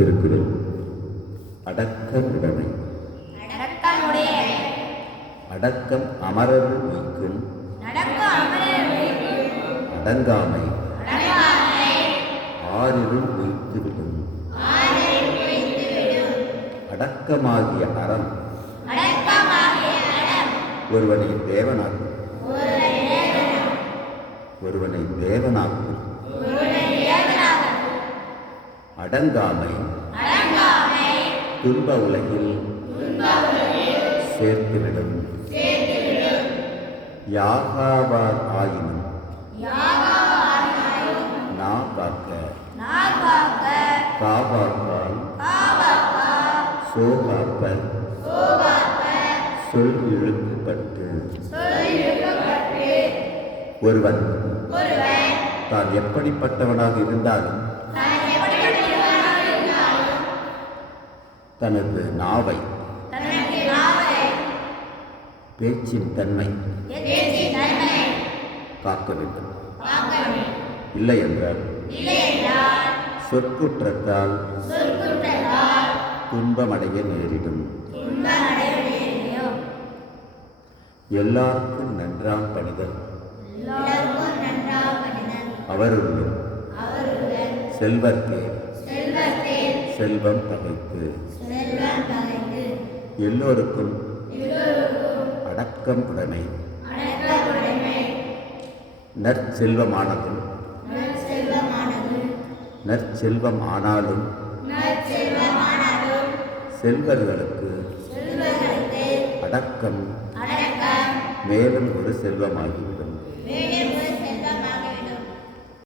திருக்குறள். அடக்கமுடைமை. அடக்கம் அமரர் உய்க்கும், அடங்காமை ஆறிருள் உய்த்துவிடும். அடக்கமாகிய அறம் ஒருவனை தேவனாக்கும். அடங்காமை துன்ப உலகில் சேர்த்துவிடும். யாகாவார் ஆயினும் நா காக்க, காவாக்கால் சோகாப்பர் சொல் இழுக்கப்பட்டு. ஒருவன் தான் எப்படிப்பட்டவனாக இருந்தாலும் தனது நாவை, பேச்சின் தன்மை காக்க வேண்டும். இல்லை என்றால் சொற்குற்றத்தால் துன்பமடைய நேரிடும். எல்லாருக்கும் நன்றாம் பணிதல் அவருள்ளும் செல்வர்க்கே செல்வம் பகைத்து. எல்லோருக்கும் அடக்கம் உடைமை. நற்செல்வமானதும் நற்செல்வம் ஆனாலும் செல்வர்களுக்கு அடக்கம் மேலும் ஒரு செல்வமாகிவிடும்.